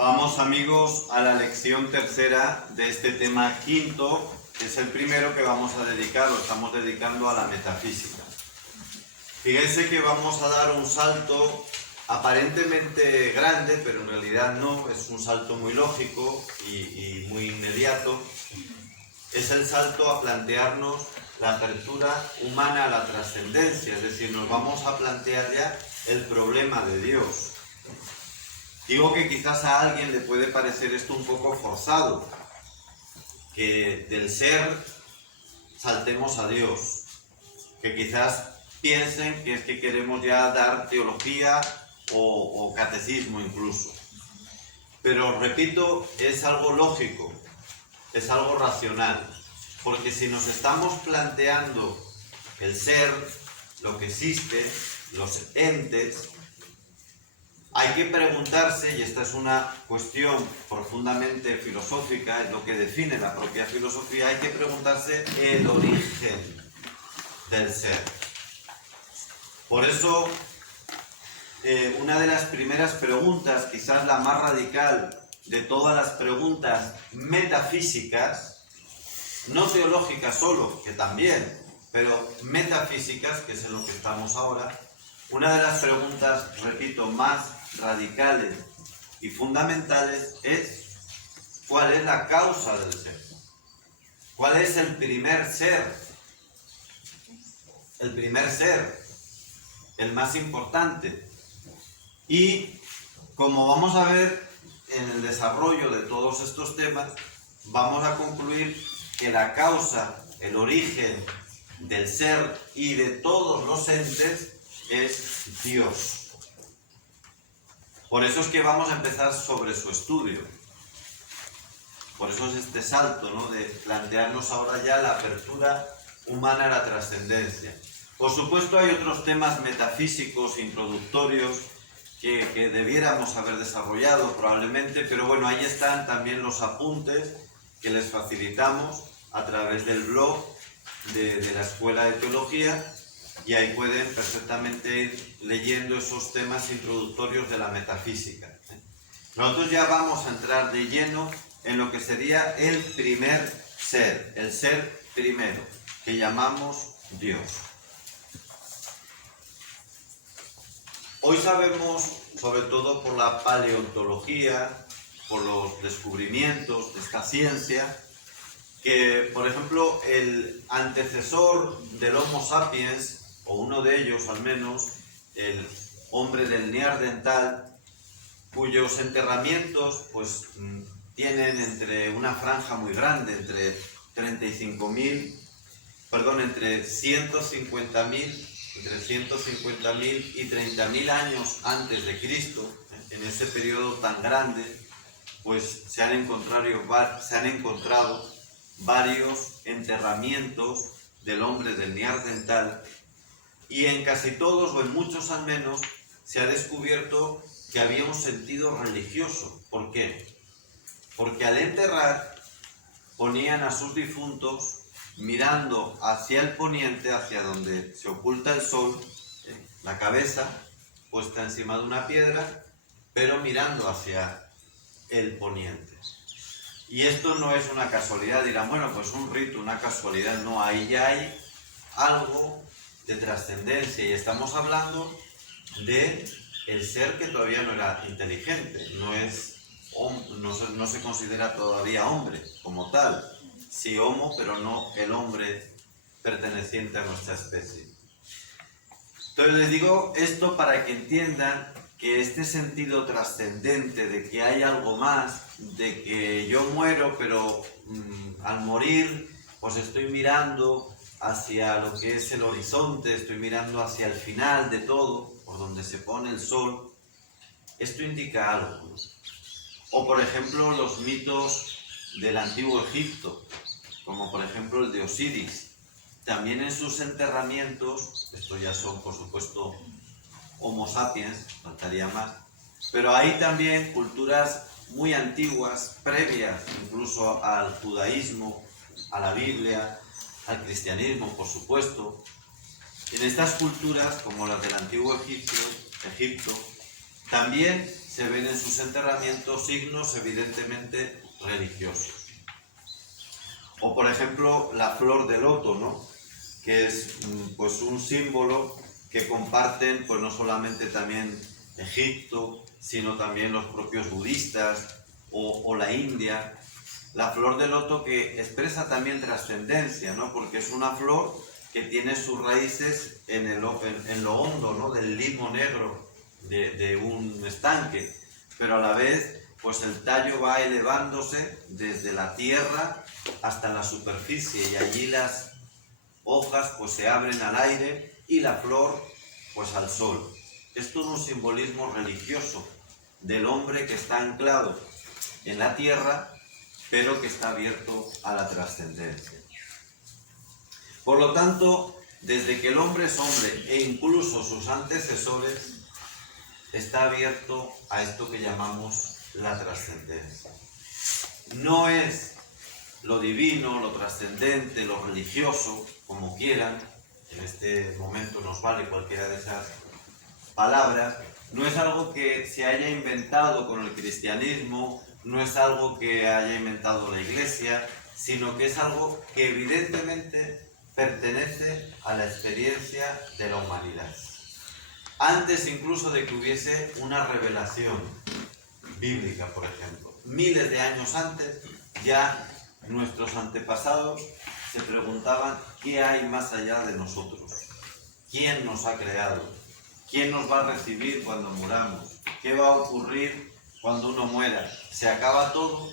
Vamos, amigos, a la lección tercera de este tema quinto, que es el primero que vamos a dedicar, lo estamos dedicando a la metafísica. Fíjense que vamos a dar un salto aparentemente grande, pero en realidad no, es un salto muy lógico y muy inmediato. Es el salto a plantearnos la apertura humana a la trascendencia, es decir, nos vamos a plantear ya el problema de Dios. Digo que quizás a alguien le puede parecer esto un poco forzado, que del ser saltemos a Dios, que quizás piensen que es que queremos ya dar teología o catecismo incluso. Pero repito, es algo lógico, es algo racional, porque si nos estamos planteando el ser, lo que existe, los entes, hay que preguntarse, y esta es una cuestión profundamente filosófica, es lo que define la propia filosofía, hay que preguntarse el origen del ser. Por eso, una de las primeras preguntas, quizás la más radical de todas las preguntas metafísicas, no teológicas solo, que también, pero metafísicas, que es en lo que estamos ahora, una de las preguntas, repito, más radicales y fundamentales es: ¿cuál es la causa del ser? ¿Cuál es el primer ser? El primer ser, el más importante. Y como vamos a ver en el desarrollo de todos estos temas, vamos a concluir que la causa, el origen del ser y de todos los entes es Dios. Por eso es que vamos a empezar sobre su estudio. Por eso es este salto, ¿no?, de plantearnos ahora ya la apertura humana a la trascendencia. Por supuesto hay otros temas metafísicos, introductorios, que debiéramos haber desarrollado probablemente, pero bueno, ahí están también los apuntes que les facilitamos a través del blog de la Escuela de Teología, y ahí pueden perfectamente ir leyendo esos temas introductorios de la metafísica. Nosotros ya vamos a entrar de lleno en lo que sería el primer ser, el ser primero, que llamamos Dios. Hoy sabemos, sobre todo por la paleontología, por los descubrimientos de esta ciencia, que, por ejemplo, el antecesor del Homo sapiens, o uno de ellos al menos, el hombre del Neandertal, cuyos enterramientos pues tienen entre una franja muy grande, entre 150.000 y 30.000 años antes de Cristo, en ese periodo tan grande, pues se han encontrado varios enterramientos del hombre del Neandertal, y en casi todos, o en muchos al menos, se ha descubierto que había un sentido religioso. ¿Por qué? Porque al enterrar ponían a sus difuntos mirando hacia el poniente, hacia donde se oculta el sol, la cabeza puesta encima de una piedra, pero mirando hacia el poniente. Y esto no es una casualidad, dirán, bueno, pues un rito, una casualidad. No, ahí ya hay algo de trascendencia, y estamos hablando de el ser que todavía no era inteligente, no se considera todavía hombre como tal. Sí, homo, pero no el hombre perteneciente a nuestra especie. Entonces les digo esto para que entiendan que este sentido trascendente de que hay algo más, de que yo muero, pero al morir pues estoy mirando hacia lo que es el horizonte, estoy mirando hacia el final de todo, por donde se pone el sol, esto indica algo. O por ejemplo los mitos del antiguo Egipto, como por ejemplo el de Osiris. También en sus enterramientos, estos ya son por supuesto Homo sapiens, faltaría más, pero hay también culturas muy antiguas, previas incluso al judaísmo, a la Biblia, al cristianismo, por supuesto. En estas culturas, como las del antiguo Egipto, también se se ven en sus enterramientos signos evidentemente religiosos. O por ejemplo la flor de loto, ¿no? Que es pues un símbolo que comparten pues no solamente también Egipto, sino también los propios budistas o la India. La flor de loto que expresa también trascendencia, ¿no? Porque es una flor que tiene sus raíces en lo hondo, ¿no? Del limo negro de un estanque, pero a la vez pues el tallo va elevándose desde la tierra hasta la superficie y allí las hojas pues se abren al aire y la flor pues al sol. Es todo un simbolismo religioso del hombre que está anclado en la tierra, pero que está abierto a la trascendencia. Por lo tanto, desde que el hombre es hombre e incluso sus antecesores, está abierto a esto que llamamos la trascendencia. No es lo divino, lo trascendente, lo religioso, como quieran, en este momento nos vale cualquiera de esas palabras, no es algo que se haya inventado con el cristianismo, no es algo que haya inventado la Iglesia, sino que es algo que evidentemente pertenece a la experiencia de la humanidad. Antes incluso de que hubiese una revelación bíblica, por ejemplo. Miles de años antes, ya nuestros antepasados se preguntaban qué hay más allá de nosotros, quién nos ha creado, quién nos va a recibir cuando muramos, qué va a ocurrir cuando uno muera, ¿se acaba todo?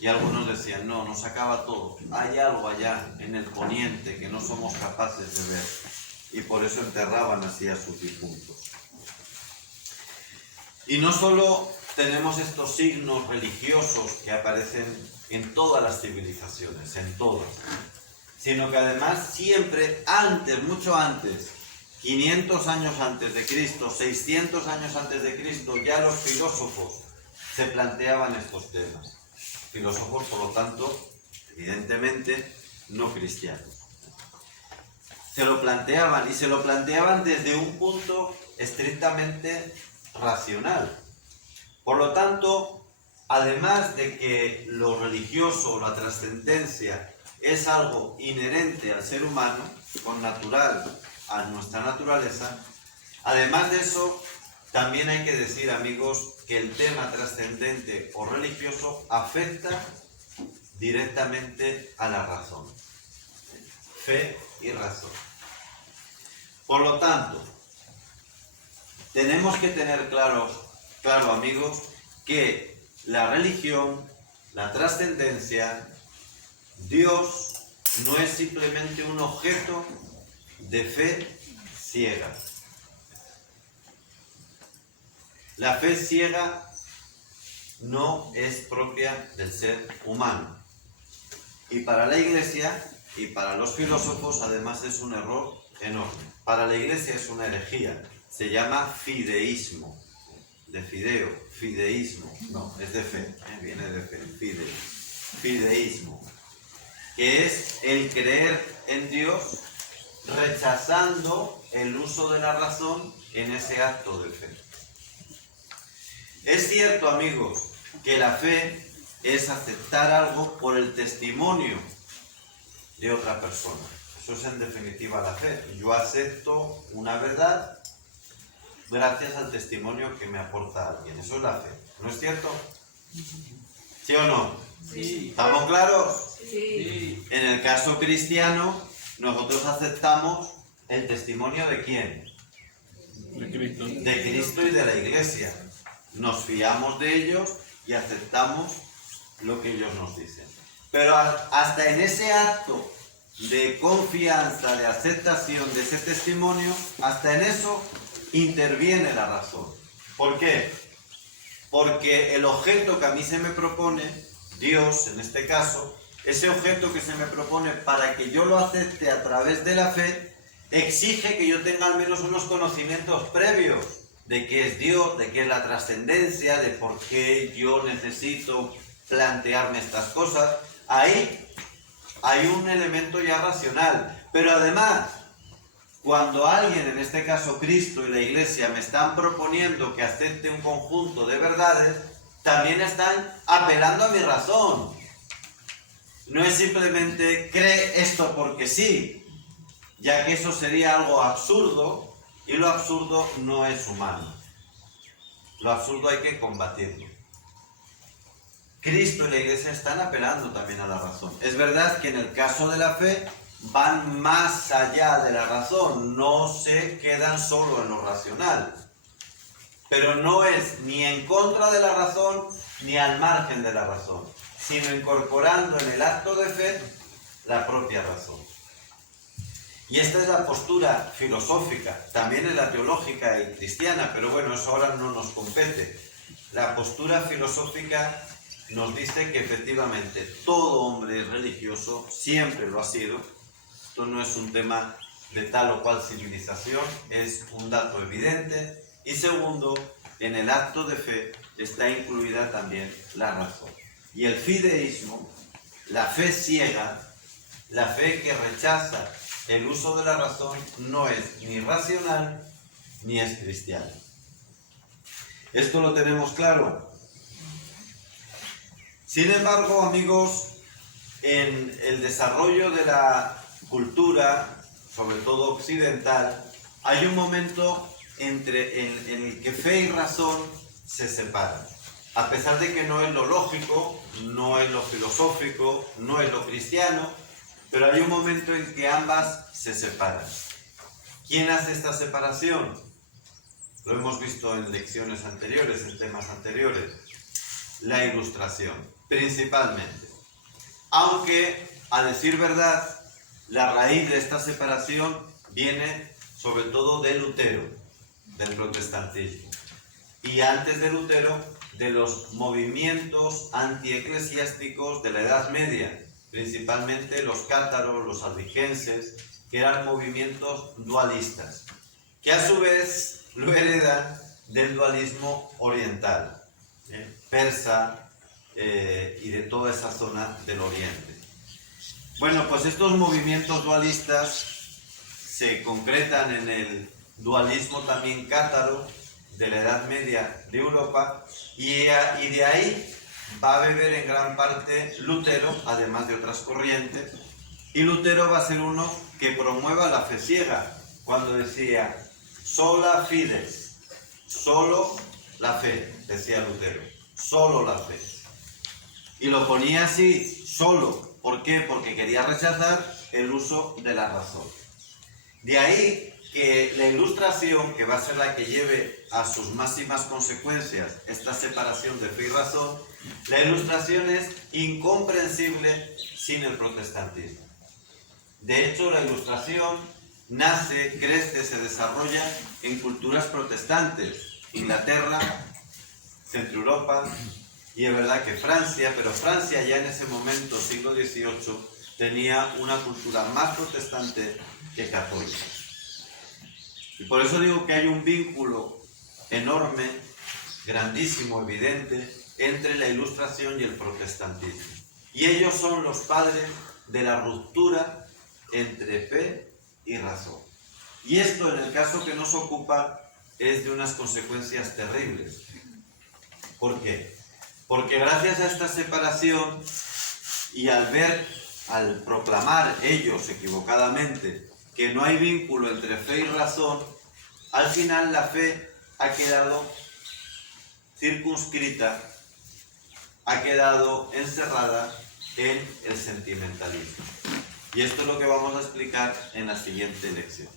Y algunos decían, no, no se acaba todo, hay algo allá en el poniente que no somos capaces de ver, y por eso enterraban así a sus difuntos. Y no solo tenemos estos signos religiosos que aparecen en todas las civilizaciones, en todas, sino que además siempre antes, mucho antes, 500 años antes de Cristo, 600 años antes de Cristo, ya los filósofos se planteaban estos temas. Filósofos, por lo tanto, evidentemente no cristianos. Se lo planteaban y se lo planteaban desde un punto estrictamente racional. Por lo tanto, además de que lo religioso, la trascendencia, es algo inherente al ser humano, connatural a nuestra naturaleza, además de eso, también hay que decir, amigos, que el tema trascendente o religioso afecta directamente a la razón. Fe y razón. Por lo tanto, tenemos que tener claro, amigos, que la religión, la trascendencia, Dios no es simplemente un objeto de fe ciega. La fe ciega no es propia del ser humano. Y para la Iglesia y para los filósofos, además, es un error enorme. Para la Iglesia es una herejía. Se llama fideísmo. De fideo, fideísmo. No, es de fe. Viene de fe. Fideísmo. Que es el creer en Dios rechazando el uso de la razón en ese acto de fe. Es cierto, amigos, que la fe es aceptar algo por el testimonio de otra persona. Eso es en definitiva la fe. Yo acepto una verdad gracias al testimonio que me aporta alguien. Eso es la fe. ¿No es cierto? ¿Sí o no? Sí. ¿Estamos claros? Sí. En el caso cristiano, nosotros aceptamos el testimonio ¿de quién? De Cristo. De Cristo y de la Iglesia. Nos fiamos de ellos y aceptamos lo que ellos nos dicen. Pero hasta en ese acto de confianza, de aceptación de ese testimonio, hasta en eso interviene la razón. ¿Por qué? Porque el objeto que a mí se me propone, Dios en este caso, ese objeto que se me propone para que yo lo acepte a través de la fe, exige que yo tenga al menos unos conocimientos previos de qué es Dios, de qué es la trascendencia, de por qué yo necesito plantearme estas cosas. Ahí hay un elemento ya racional, pero además cuando alguien, en este caso Cristo y la Iglesia, me están proponiendo que acepte un conjunto de verdades, también están apelando a mi razón. No es simplemente cree esto porque sí, ya que eso sería algo absurdo, y lo absurdo no es humano. Lo absurdo hay que combatirlo. Cristo y la Iglesia están apelando también a la razón. Es verdad que en el caso de la fe van más allá de la razón, no se quedan solo en lo racional. Pero no es ni en contra de la razón ni al margen de la razón, sino incorporando en el acto de fe la propia razón. Y esta es la postura filosófica, también en la teológica y cristiana, pero bueno, eso ahora no nos compete. La postura filosófica nos dice que efectivamente todo hombre religioso siempre lo ha sido. Esto no es un tema de tal o cual civilización, es un dato evidente. Y segundo, en el acto de fe está incluida también la razón. Y el fideísmo, la fe ciega, la fe que rechaza el uso de la razón, no es ni racional ni es cristiana. ¿Esto lo tenemos claro? Sin embargo, amigos, en el desarrollo de la cultura, sobre todo occidental, hay un momento en el que fe y razón se separan. A pesar de que no es lo lógico, no es lo filosófico, no es lo cristiano, pero hay un momento en que ambas se separan. ¿Quién hace esta separación? Lo hemos visto en lecciones anteriores, en temas anteriores. La Ilustración, principalmente. Aunque, a decir verdad, la raíz de esta separación viene sobre todo de Lutero, del protestantismo. Y antes de Lutero, de los movimientos antieclesiásticos de la Edad Media, principalmente los cátaros, los albigenses, que eran movimientos dualistas, que a su vez lo heredan del dualismo oriental, persa y de toda esa zona del oriente. Bueno, pues estos movimientos dualistas se concretan en el dualismo también cátaro de la Edad Media de Europa, y de ahí va a beber en gran parte Lutero, además de otras corrientes, y Lutero va a ser uno que promueva la fe ciega, cuando decía sola fides, solo la fe, decía Lutero, solo la fe. Y lo ponía así, solo. ¿Por qué? Porque quería rechazar el uso de la razón. De ahí que la Ilustración, que va a ser la que lleve a sus máximas consecuencias esta separación de fe y razón, la Ilustración es incomprensible sin el protestantismo. De hecho, la Ilustración nace, crece, se desarrolla en culturas protestantes, Inglaterra, Centro Europa, y es verdad que Francia, pero Francia ya en ese momento, siglo XVIII, tenía una cultura más protestante que católica. Y por eso digo que hay un vínculo enorme, grandísimo, evidente, entre la Ilustración y el protestantismo. Y ellos son los padres de la ruptura entre fe y razón. Y esto, en el caso que nos ocupa, es de unas consecuencias terribles. ¿Por qué? Porque gracias a esta separación y al proclamar ellos equivocadamente que no hay vínculo entre fe y razón, al final la fe ha quedado circunscrita, ha quedado encerrada en el sentimentalismo. Y esto es lo que vamos a explicar en la siguiente lección.